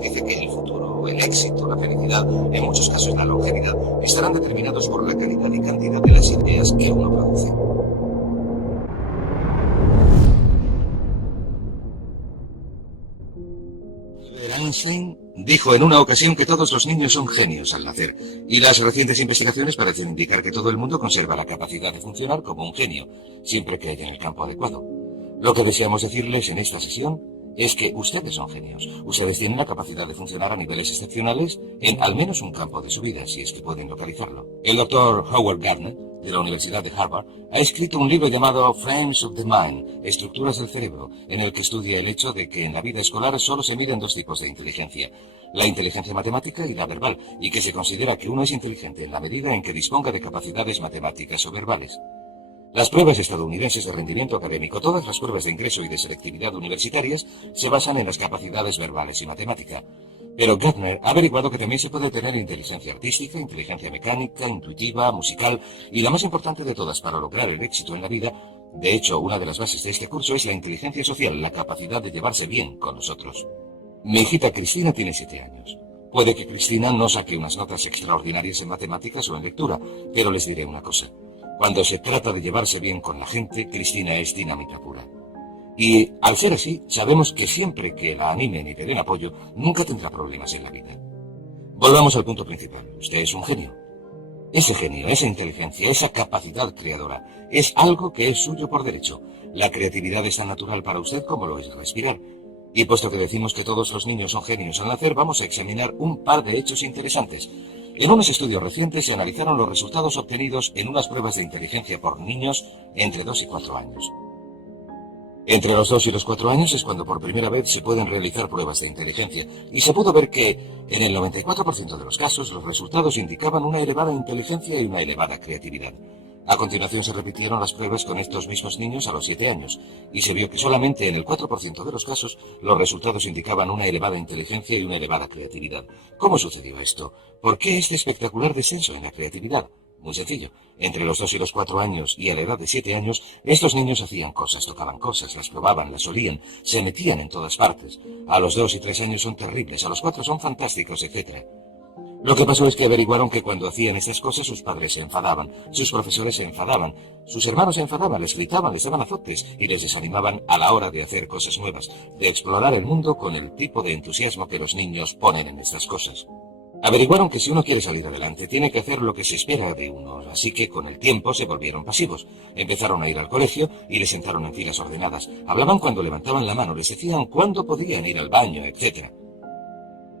Dice que el futuro, el éxito, la felicidad, en muchos casos la longevidad, estarán determinados por la calidad y cantidad de las ideas que uno produce. Einstein dijo en una ocasión que todos los niños son genios al nacer, y las recientes investigaciones parecen indicar que todo el mundo conserva la capacidad de funcionar como un genio, siempre que haya en el campo adecuado. Lo que deseamos decirles en esta sesión es que ustedes son genios. Ustedes tienen la capacidad de funcionar a niveles excepcionales en al menos un campo de su vida, si es que pueden localizarlo. El doctor Howard Gardner, de la Universidad de Harvard, ha escrito un libro llamado Frames of the Mind, Estructuras del Cerebro, en el que estudia el hecho de que en la vida escolar solo se miden dos tipos de inteligencia, la inteligencia matemática y la verbal, y que se considera que uno es inteligente en la medida en que disponga de capacidades matemáticas o verbales. Las pruebas estadounidenses de rendimiento académico, todas las pruebas de ingreso y de selectividad universitarias, se basan en las capacidades verbales y matemática. Pero Gardner ha averiguado que también se puede tener inteligencia artística, inteligencia mecánica, intuitiva, musical, y la más importante de todas para lograr el éxito en la vida, de hecho, una de las bases de este curso es la inteligencia social, la capacidad de llevarse bien con nosotros. Mi hijita Cristina tiene 7 años. Puede que Cristina no saque unas notas extraordinarias en matemáticas o en lectura, pero les diré una cosa. Cuando se trata de llevarse bien con la gente, Cristina es dinamita pura. Y, al ser así, sabemos que siempre que la animen y le den apoyo, nunca tendrá problemas en la vida. Volvamos al punto principal. Usted es un genio. Ese genio, esa inteligencia, esa capacidad creadora, es algo que es suyo por derecho. La creatividad es tan natural para usted como lo es respirar. Y puesto que decimos que todos los niños son genios al nacer, vamos a examinar un par de hechos interesantes. En unos estudios recientes se analizaron los resultados obtenidos en unas pruebas de inteligencia por niños entre 2 y 4 años. Entre los 2 y los 4 años es cuando por primera vez se pueden realizar pruebas de inteligencia, y se pudo ver que, en el 94% de los casos, los resultados indicaban una elevada inteligencia y una elevada creatividad. A continuación se repitieron las pruebas con estos mismos niños a los 7 años, y se vio que solamente en el 4% de los casos los resultados indicaban una elevada inteligencia y una elevada creatividad. ¿Cómo sucedió esto? ¿Por qué este espectacular descenso en la creatividad? Muy sencillo. Entre los 2 y los 4 años y a la edad de 7 años, estos niños hacían cosas, tocaban cosas, las probaban, las olían, se metían en todas partes. A los 2 y 3 años son terribles, a los 4 son fantásticos, etc. Lo que pasó es que averiguaron que cuando hacían esas cosas sus padres se enfadaban, sus profesores se enfadaban, sus hermanos se enfadaban, les gritaban, les daban azotes y les desanimaban a la hora de hacer cosas nuevas, de explorar el mundo con el tipo de entusiasmo que los niños ponen en estas cosas. Averiguaron que si uno quiere salir adelante tiene que hacer lo que se espera de uno, así que con el tiempo se volvieron pasivos. Empezaron a ir al colegio y les sentaron en filas ordenadas. Hablaban cuando levantaban la mano, les decían cuándo podían ir al baño, etc.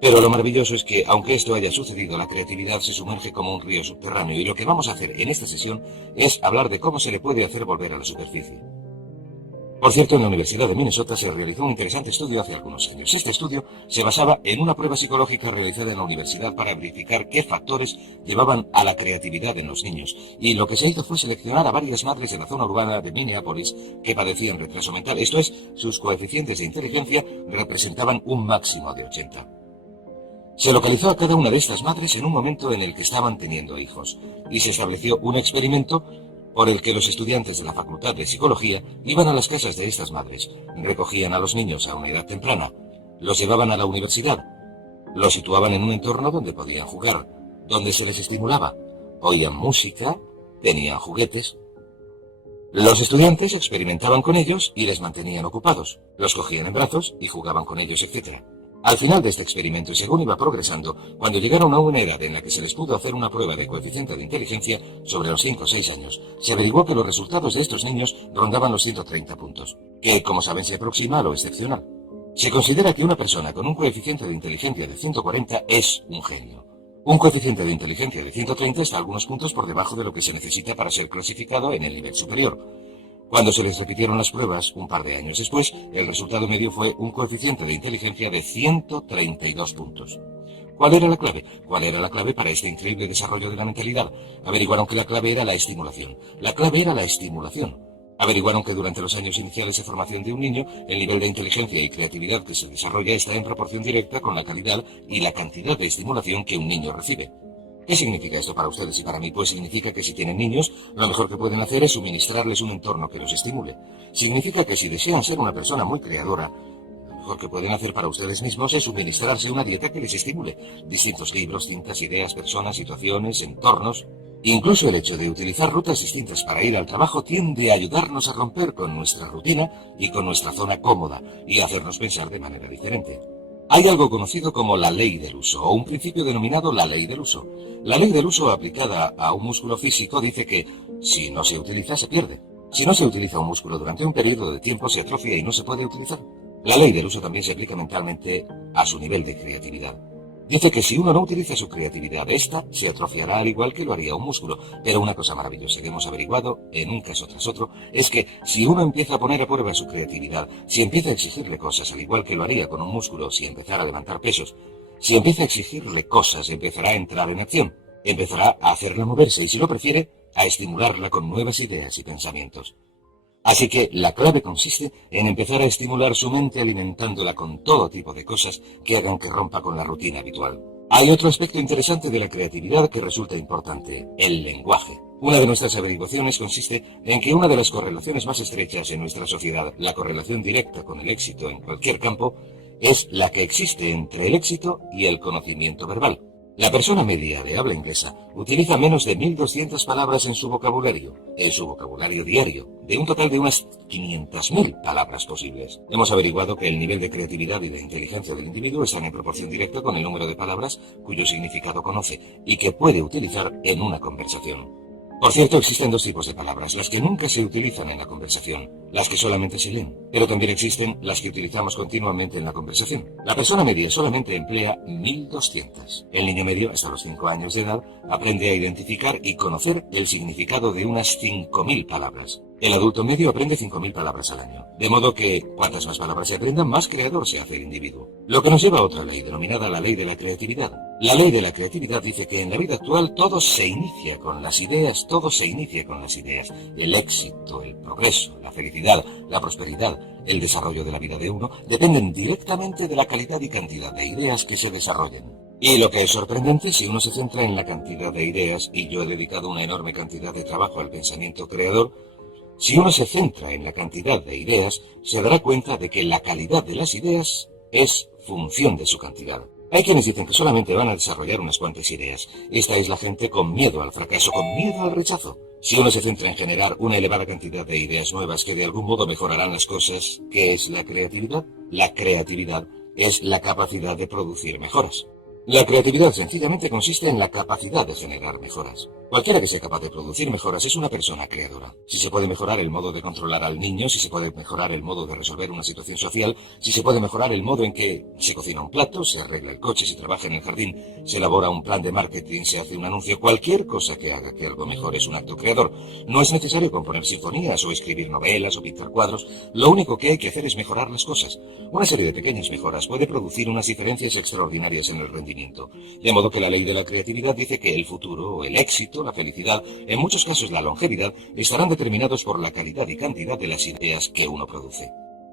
Pero lo maravilloso es que, aunque esto haya sucedido, la creatividad se sumerge como un río subterráneo y lo que vamos a hacer en esta sesión es hablar de cómo se le puede hacer volver a la superficie. Por cierto, en la Universidad de Minnesota se realizó un interesante estudio hace algunos años. Este estudio se basaba en una prueba psicológica realizada en la universidad para verificar qué factores llevaban a la creatividad en los niños. Y lo que se hizo fue seleccionar a varias madres de la zona urbana de Minneapolis que padecían retraso mental. Esto es, sus coeficientes de inteligencia representaban un máximo de 80. Se localizó a cada una de estas madres en un momento en el que estaban teniendo hijos, y se estableció un experimento por el que los estudiantes de la Facultad de Psicología iban a las casas de estas madres, recogían a los niños a una edad temprana, los llevaban a la universidad, los situaban en un entorno donde podían jugar, donde se les estimulaba, oían música, tenían juguetes. Los estudiantes experimentaban con ellos y les mantenían ocupados, los cogían en brazos y jugaban con ellos, etc. Al final de este experimento, según iba progresando, cuando llegaron a una edad en la que se les pudo hacer una prueba de coeficiente de inteligencia sobre los 5 o 6 años, se averiguó que los resultados de estos niños rondaban los 130 puntos, que, como saben, se aproxima a lo excepcional. Se considera que una persona con un coeficiente de inteligencia de 140 es un genio. Un coeficiente de inteligencia de 130 está algunos puntos por debajo de lo que se necesita para ser clasificado en el nivel superior. Cuando se les repitieron las pruebas, un par de años después, el resultado medio fue un coeficiente de inteligencia de 132 puntos. ¿Cuál era la clave? ¿Cuál era la clave para este increíble desarrollo de la mentalidad? Averiguaron que la clave era la estimulación. La clave era la estimulación. Averiguaron que durante los años iniciales de formación de un niño, el nivel de inteligencia y creatividad que se desarrolla está en proporción directa con la calidad y la cantidad de estimulación que un niño recibe. ¿Qué significa esto para ustedes y para mí? Pues significa que si tienen niños, lo mejor que pueden hacer es suministrarles un entorno que los estimule. Significa que si desean ser una persona muy creadora, mejor que pueden hacer para ustedes mismos es suministrarse una dieta que les estimule. Distintos libros, cintas, ideas, personas, situaciones, entornos. Incluso el hecho de utilizar rutas distintas para ir al trabajo tiende a ayudarnos a romper con nuestra rutina y con nuestra zona cómoda y hacernos pensar de manera diferente. Hay algo conocido como la ley del uso, o un principio denominado la ley del uso. La ley del uso aplicada a un músculo físico dice que, si no se utiliza, se pierde. Si no se utiliza un músculo durante un periodo de tiempo, se atrofia y no se puede utilizar. La ley del uso también se aplica mentalmente a su nivel de creatividad. Dice que si uno no utiliza su creatividad, esta se atrofiará al igual que lo haría un músculo. Pero una cosa maravillosa que hemos averiguado, en un caso tras otro, es que si uno empieza a poner a prueba su creatividad, si empieza a exigirle cosas al igual que lo haría con un músculo si empezara a levantar pesos, si empieza a exigirle cosas, empezará a entrar en acción, empezará a hacerla moverse y, si lo prefiere, a estimularla con nuevas ideas y pensamientos. Así que la clave consiste en empezar a estimular su mente alimentándola con todo tipo de cosas que hagan que rompa con la rutina habitual. Hay otro aspecto interesante de la creatividad que resulta importante: el lenguaje. Una de nuestras averiguaciones consiste en que una de las correlaciones más estrechas en nuestra sociedad, la correlación directa con el éxito en cualquier campo, es la que existe entre el éxito y el conocimiento verbal. La persona media de habla inglesa utiliza menos de 1.200 palabras en su vocabulario diario, de un total de unas 500.000 palabras posibles. Hemos averiguado que el nivel de creatividad y de inteligencia del individuo están en proporción directa con el número de palabras cuyo significado conoce y que puede utilizar en una conversación. Por cierto, existen dos tipos de palabras: las que nunca se utilizan en la conversación, las que solamente se leen, pero también existen las que utilizamos continuamente en la conversación. La persona media solamente emplea 1.200. El niño medio, hasta los 5 años de edad, aprende a identificar y conocer el significado de unas 5.000 palabras. El adulto medio aprende 5.000 palabras al año, de modo que cuantas más palabras se aprendan, más creador se hace el individuo. Lo que nos lleva a otra ley, denominada la ley de la creatividad. La ley de la creatividad dice que en la vida actual todo se inicia con las ideas, El éxito, el progreso, la felicidad, la prosperidad, el desarrollo de la vida de uno dependen directamente de la calidad y cantidad de ideas que se desarrollen. Y lo que es sorprendente, si uno se centra en la cantidad de ideas, y yo he dedicado una enorme cantidad de trabajo al pensamiento creador, si uno se centra en la cantidad de ideas, se dará cuenta de que la calidad de las ideas es función de su cantidad. Hay quienes dicen que solamente van a desarrollar unas cuantas ideas. Esta es la gente con miedo al fracaso, con miedo al rechazo. Si uno se centra en generar una elevada cantidad de ideas nuevas que de algún modo mejorarán las cosas, ¿qué es la creatividad? La creatividad es la capacidad de producir mejoras. La creatividad sencillamente consiste en la capacidad de generar mejoras. Cualquiera que sea capaz de producir mejoras es una persona creadora. Si se puede mejorar el modo de controlar al niño, si se puede mejorar el modo de resolver una situación social, si se puede mejorar el modo en que se cocina un plato, se arregla el coche, se trabaja en el jardín, se elabora un plan de marketing, se hace un anuncio, cualquier cosa que haga que algo mejore es un acto creador. No es necesario componer sinfonías o escribir novelas o pintar cuadros. Lo único que hay que hacer es mejorar las cosas. Una serie de pequeñas mejoras puede producir unas diferencias extraordinarias en el rendimiento. De modo que la ley de la creatividad dice que el futuro, el éxito, la felicidad, en muchos casos la longevidad, estarán determinados por la calidad y cantidad de las ideas que uno produce.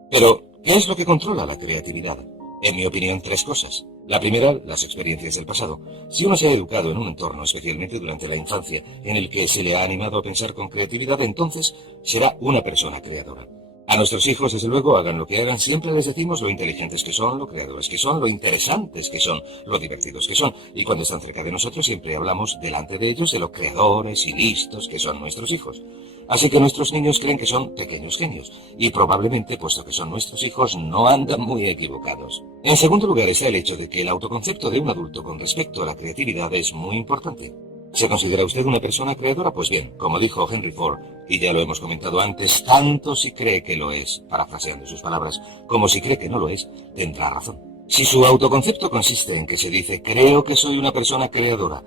Pero, ¿qué es lo que controla la creatividad? En mi opinión, 3 cosas. La primera, las experiencias del pasado. Si uno se ha educado en un entorno, especialmente durante la infancia, en el que se le ha animado a pensar con creatividad, entonces será una persona creadora. A nuestros hijos, desde luego, hagan lo que hagan, siempre les decimos lo inteligentes que son, lo creadores que son, lo interesantes que son, lo divertidos que son. Y cuando están cerca de nosotros, siempre hablamos delante de ellos de lo creadores y listos que son nuestros hijos. Así que nuestros niños creen que son pequeños genios. Y probablemente, puesto que son nuestros hijos, no andan muy equivocados. En segundo lugar está el hecho de que el autoconcepto de un adulto con respecto a la creatividad es muy importante. ¿Se considera usted una persona creadora? Pues bien, como dijo Henry Ford, y ya lo hemos comentado antes, tanto si cree que lo es, parafraseando sus palabras, como si cree que no lo es, tendrá razón. Si su autoconcepto consiste en que se dice, creo que soy una persona creadora,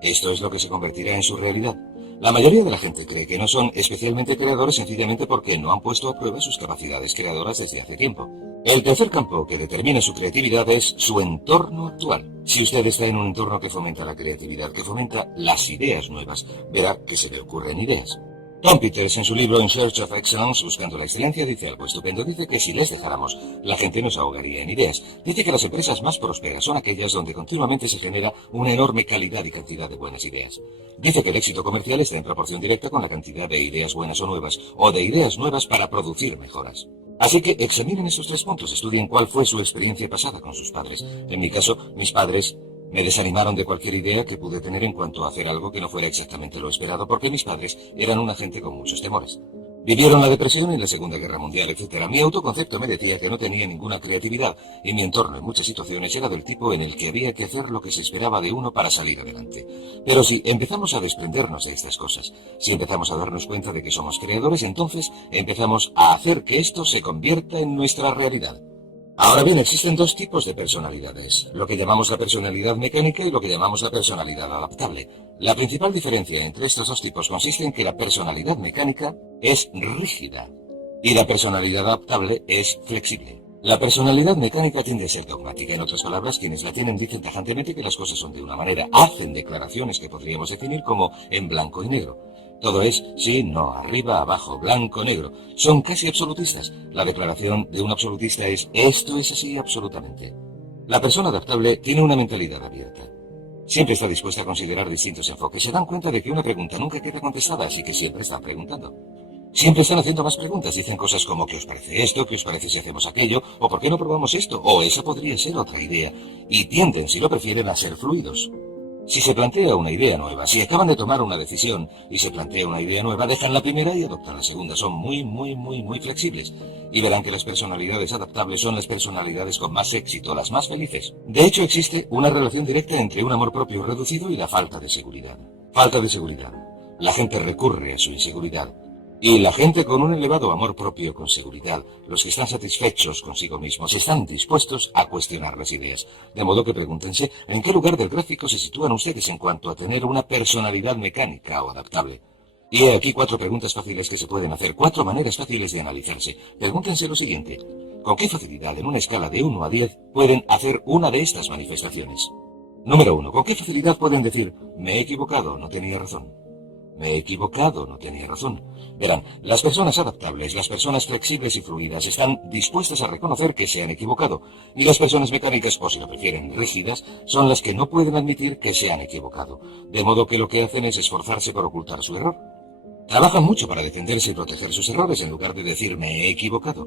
esto es lo que se convertirá en su realidad. La mayoría de la gente cree que no son especialmente creadores sencillamente porque no han puesto a prueba sus capacidades creadoras desde hace tiempo. El tercer campo que determina su creatividad es su entorno actual. Si usted está en un entorno que fomenta la creatividad, que fomenta las ideas nuevas, verá que se le ocurren ideas. Tom Peters, en su libro In Search of Excellence, Buscando la Excelencia, dice algo estupendo. Dice que si les dejáramos, la gente nos ahogaría en ideas. Dice que las empresas más prósperas son aquellas donde continuamente se genera una enorme calidad y cantidad de buenas ideas. Dice que el éxito comercial está en proporción directa con la cantidad de ideas buenas o nuevas, o de ideas nuevas para producir mejoras. Así que examinen estos 3 puntos, estudien cuál fue su experiencia pasada con sus padres. En mi caso, mis padres me desanimaron de cualquier idea que pude tener en cuanto a hacer algo que no fuera exactamente lo esperado, porque mis padres eran una gente con muchos temores. Vivieron la depresión y la Segunda Guerra Mundial, etc. Mi autoconcepto me decía que no tenía ninguna creatividad, y mi entorno en muchas situaciones era del tipo en el que había que hacer lo que se esperaba de uno para salir adelante. Pero si empezamos a desprendernos de estas cosas, si empezamos a darnos cuenta de que somos creadores, entonces empezamos a hacer que esto se convierta en nuestra realidad. Ahora bien, existen 2 tipos de personalidades, lo que llamamos la personalidad mecánica y lo que llamamos la personalidad adaptable. La principal diferencia entre estos 2 tipos consiste en que la personalidad mecánica es rígida y la personalidad adaptable es flexible. La personalidad mecánica tiende a ser dogmática, en otras palabras, quienes la tienen dicen tajantemente que las cosas son de una manera, hacen declaraciones que podríamos definir como en blanco y negro. Todo es sí, no, arriba, abajo, blanco, negro. Son casi absolutistas. La declaración de un absolutista es esto es así absolutamente. La persona adaptable tiene una mentalidad abierta. Siempre está dispuesta a considerar distintos enfoques. Se dan cuenta de que una pregunta nunca queda contestada, así que siempre están preguntando. Siempre están haciendo más preguntas. Dicen cosas como ¿qué os parece esto? ¿Qué os parece si hacemos aquello? ¿O por qué no probamos esto? O esa podría ser otra idea. Y tienden, si lo prefieren, a ser fluidos. Si se plantea una idea nueva, si acaban de tomar una decisión y se plantea una idea nueva, dejan la primera y adoptan la segunda. Son muy flexibles. Y verán que las personalidades adaptables son las personalidades con más éxito, las más felices. De hecho, existe una relación directa entre un amor propio reducido y la falta de seguridad. Falta de seguridad. La gente recurre a su inseguridad. Y la gente con un elevado amor propio con seguridad, los que están satisfechos consigo mismos, están dispuestos a cuestionar las ideas. De modo que pregúntense en qué lugar del gráfico se sitúan ustedes en cuanto a tener una personalidad mecánica o adaptable. Y he aquí 4 preguntas fáciles que se pueden hacer, 4 maneras fáciles de analizarse. Pregúntense lo siguiente: ¿con qué facilidad en una escala de 1 a 10 pueden hacer una de estas manifestaciones? Número 1. ¿Con qué facilidad pueden decir me he equivocado, no tenía razón? Me he equivocado, no tenía razón. Verán, las personas adaptables, las personas flexibles y fluidas están dispuestas a reconocer que se han equivocado, y las personas mecánicas, o si lo prefieren, rígidas, son las que no pueden admitir que se han equivocado, de modo que lo que hacen es esforzarse por ocultar su error. Trabajan mucho para defenderse y proteger sus errores en lugar de decir me he equivocado.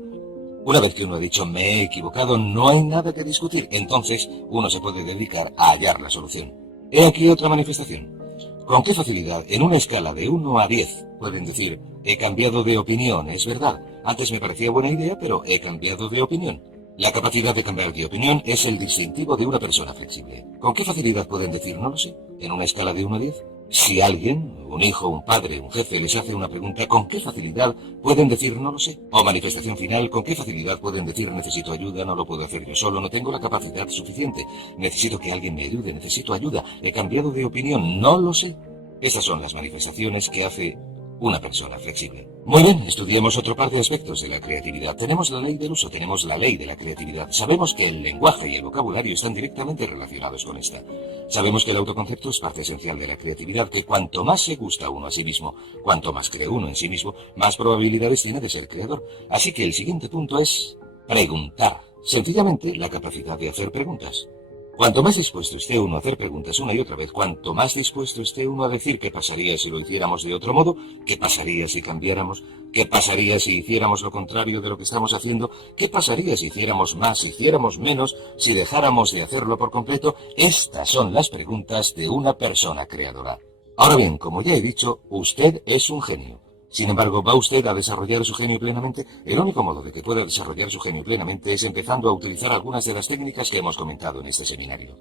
Una vez que uno ha dicho me he equivocado, no hay nada que discutir, entonces uno se puede dedicar a hallar la solución. He aquí otra manifestación. ¿Con qué facilidad, en una escala de 1 a 10, pueden decir, he cambiado de opinión, es verdad, antes me parecía buena idea, pero he cambiado de opinión? La capacidad de cambiar de opinión es el distintivo de una persona flexible. ¿Con qué facilidad pueden decir, no lo sé, en una escala de 1 a 10? Si alguien, un hijo, un padre, un jefe, les hace una pregunta, ¿con qué facilidad pueden decir, no lo sé? O manifestación final, ¿con qué facilidad pueden decir, necesito ayuda, no lo puedo hacer yo solo, no tengo la capacidad suficiente, necesito que alguien me ayude, necesito ayuda, he cambiado de opinión, no lo sé? Estas son las manifestaciones que hace una persona flexible. Muy bien, estudiemos otro par de aspectos de la creatividad. Tenemos la ley del uso, tenemos la ley de la creatividad. Sabemos que el lenguaje y el vocabulario están directamente relacionados con esta. Sabemos que el autoconcepto es parte esencial de la creatividad, que cuanto más se gusta uno a sí mismo, cuanto más cree uno en sí mismo, más probabilidades tiene de ser creador. Así que el siguiente punto es preguntar. Sencillamente, la capacidad de hacer preguntas. Cuanto más dispuesto esté uno a hacer preguntas una y otra vez, cuanto más dispuesto esté uno a decir qué pasaría si lo hiciéramos de otro modo, qué pasaría si cambiáramos, qué pasaría si hiciéramos lo contrario de lo que estamos haciendo, qué pasaría si hiciéramos más, si hiciéramos menos, si dejáramos de hacerlo por completo, estas son las preguntas de una persona creadora. Ahora bien, como ya he dicho, usted es un genio. Sin embargo, ¿va usted a desarrollar su genio plenamente? El único modo de que pueda desarrollar su genio plenamente es empezando a utilizar algunas de las técnicas que hemos comentado en este seminario.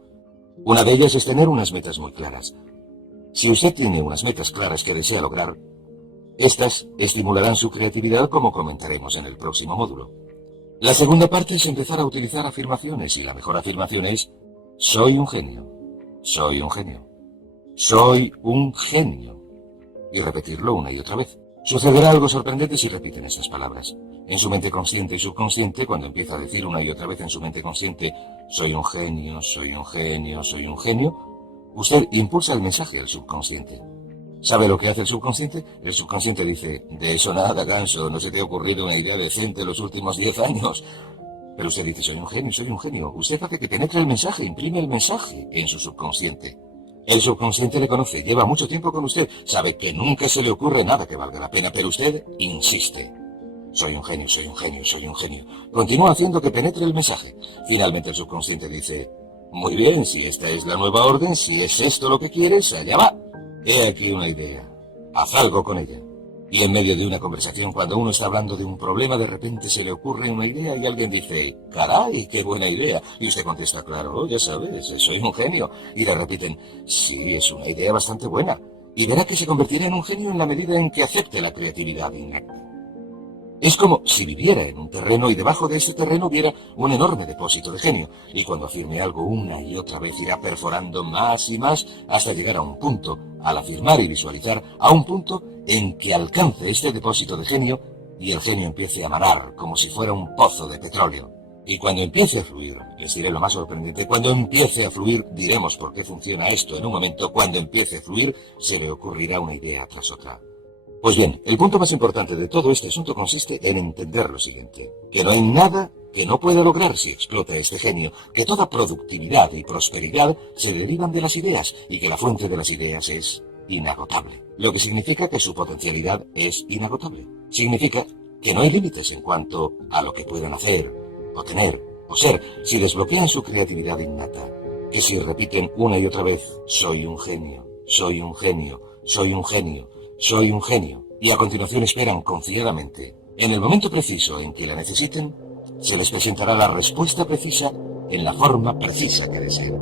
Una de ellas es tener unas metas muy claras. Si usted tiene unas metas claras que desea lograr, estas estimularán su creatividad, como comentaremos en el próximo módulo. La segunda parte es empezar a utilizar afirmaciones, y la mejor afirmación es soy un genio, soy un genio, soy un genio, y repetirlo una y otra vez. Sucederá algo sorprendente si repiten estas palabras. En su mente consciente y subconsciente, cuando empieza a decir una y otra vez en su mente consciente, soy un genio, soy un genio, soy un genio, usted impulsa el mensaje al subconsciente. ¿Sabe lo que hace el subconsciente? El subconsciente dice, de eso nada, ganso, no se te ha ocurrido una idea decente en los últimos 10 años. Pero usted dice, soy un genio, soy un genio. Usted hace que penetre el mensaje, imprime el mensaje en su subconsciente. El subconsciente le conoce, lleva mucho tiempo con usted, sabe que nunca se le ocurre nada que valga la pena, pero usted insiste. Soy un genio, soy un genio, soy un genio. Continúa haciendo que penetre el mensaje. Finalmente el subconsciente dice, muy bien, si esta es la nueva orden, si es esto lo que quieres, allá va. He aquí una idea. Haz algo con ella. Y en medio de una conversación, cuando uno está hablando de un problema, de repente se le ocurre una idea y alguien dice, caray, qué buena idea. Y usted contesta, claro, ya sabes, soy un genio. Y le repiten, sí, es una idea bastante buena. Y verá que se convertirá en un genio en la medida en que acepte la creatividad innata. Es como si viviera en un terreno y debajo de ese terreno hubiera un enorme depósito de genio, y cuando afirme algo una y otra vez irá perforando más y más hasta llegar a un punto, al afirmar y visualizar, a un punto en que alcance este depósito de genio y el genio empiece a manar como si fuera un pozo de petróleo. Y cuando empiece a fluir, les diré lo más sorprendente, cuando empiece a fluir, diremos por qué funciona esto en un momento, cuando empiece a fluir, se le ocurrirá una idea tras otra. Pues bien, el punto más importante de todo este asunto consiste en entender lo siguiente, que no hay nada que no pueda lograr si explota este genio, que toda productividad y prosperidad se derivan de las ideas y que la fuente de las ideas es inagotable, lo que significa que su potencialidad es inagotable. Significa que no hay límites en cuanto a lo que puedan hacer, o tener, o ser, si desbloquean su creatividad innata, que si repiten una y otra vez, soy un genio, soy un genio, soy un genio, soy un genio, y a continuación esperan confiadamente. En el momento preciso en que la necesiten, se les presentará la respuesta precisa en la forma precisa que deseen.